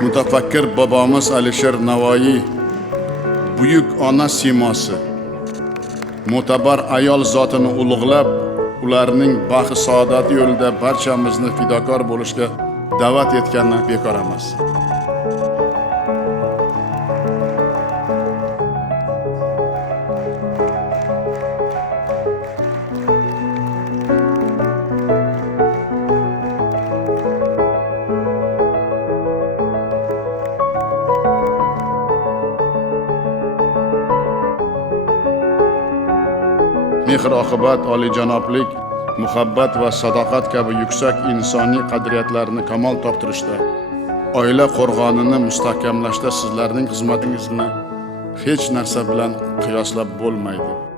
Mutafakkir bobomiz Alisher Navoiy buyuk ona siymosi, mo'tabar ayol zotini ulug'lab, ularning baxt saodati yo'lida barchamizni fidokor bo'lishga da'vat etganini bekor emas. Mehr-oqibat, oliyjanoblik, muhabbat va sadoqat kabi yuksak insoniy qadriyatlarni kamol toptirishda, oila qo'rg'onini mustahkamlashda sizlarning xizmatingizni hech narsa bilan qiyoslab bo'lmaydi.